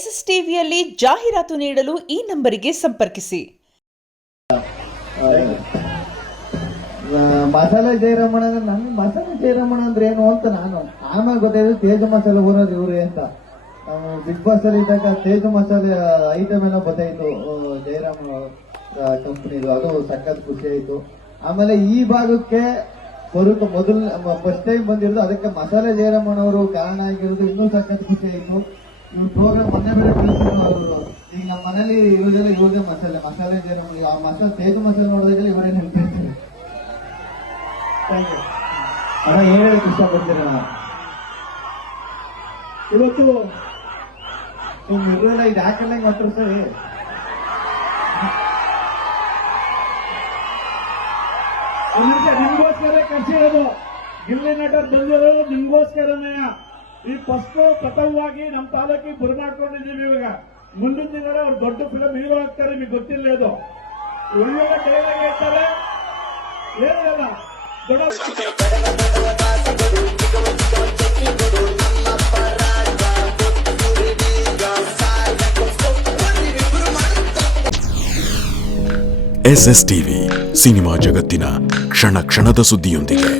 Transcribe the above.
SSTVಯಲ್ಲಿ ಜಾಹೀರಾತು ನೀಡಲು ಈ ನಂಬರಿಗೆ ಸಂಪರ್ಕಿಸಿ. ಮಸಾಲೆ ಜಯರಮಣ ಅಂದ್ರೆ ನನ್ಗೆ ಮಸಾಲೆ ಜಯರಮಣ ಅಂದ್ರೆ ಏನು ಅಂತ ನಾನು ಆಮೇಲೆ ಗೊತ್ತಾಯ್ತು ತೇಜ ಮಸಾಲೆ ಊರೋದು ಇವ್ರೆ ಅಂತ. ಬಿಗ್ ಬಾಸ್ ಅಲ್ಲಿ ಇದ್ದಾಗ ತೇಜ ಮಸಾಲೆ ಐಟಮ್ ಎಲ್ಲ ಗೊತ್ತಾಯ್ತು ಜಯರಾಮ್ ಕಂಪನಿದು, ಅದು ಸಖತ್ ಖುಷಿ ಆಯ್ತು. ಆಮೇಲೆ ಈ ಭಾಗಕ್ಕೆ ಬರೋಕೆ ಫಸ್ಟ್ ಟೈಮ್ ಬಂದಿರೋದು, ಅದಕ್ಕೆ ಮಸಾಲೆ ಜಯರಾಮಣ್ಣ ಅವರು ಕಾರಣ ಆಗಿರೋದು ಇನ್ನೂ ಸಖತ್ ಖುಷಿ ಆಯ್ತು. ಇವ್ರ ಪ್ರೋಗ್ರಾಮ್ ಮೊನ್ನೆ ಬೇರೆ ಅವರು ಈಗ ನಮ್ಮ ಮನೇಲಿ ಇರೋದೆಲ್ಲ ಇವ್ರದೇ ಮಸಾಲೆ ಜಯರಾಮಣ್ಣ, ಆ ಮಸಾಲೆ ತೇಜ ಮಸಾಲೆ ನೋಡಿದಾಗೆಲ್ಲ ಇವರೇ ನೆನಪಿರ್ತಾರೆ. ಅಣ್ಣ ಏನ್ ಹೇಳಕ್ ಇಷ್ಟಪಡ್ತೀರಣ್ಣ? ಇವತ್ತು ಇರಲ್ಲ, ಇದು ಯಾಕೆಲ್ಲ ಹಿಂಗ್ ಹತ್ರ ಸರಿ ನಿಮ್ಗೋಸ್ಕರ ಕರ್ಸಿರೋದು, ಗಿಲ್ಲಿ ನಟರ್ ಬಂದಿರೋದು ನಿಮ್ಗೋಸ್ಕರನೇ. ಈ ಪ್ರಥಮವಾಗಿ ನಮ್ಮ ತಾಲೂಕಿಗೆ ಗುರಿ ಮಾಡ್ಕೊಂಡಿದ್ದೀವಿ. ಇವಾಗ ಮುಂದಿನ ದಿನ ಅವ್ರು ದೊಡ್ಡ ಫಿಲಂ ಹೀರೋ ಆಗ್ತಾರೆ, ನಿಮಗೆ ಗೊತ್ತಿಲ್ಲ. ಇದು ಒಳ್ಳೆ ಡೈಲಾಗ್ ಹೇಳ್ತಾರೆ, ಏನಿಲ್ಲ ದೊಡ್ಡ SSTV ಸಿನಿಮಾ ಜಗತ್ತಿನ ಕ್ಷಣ ಕ್ಷಣದ ಸುದ್ದಿಯೊಂದಿಗೆ.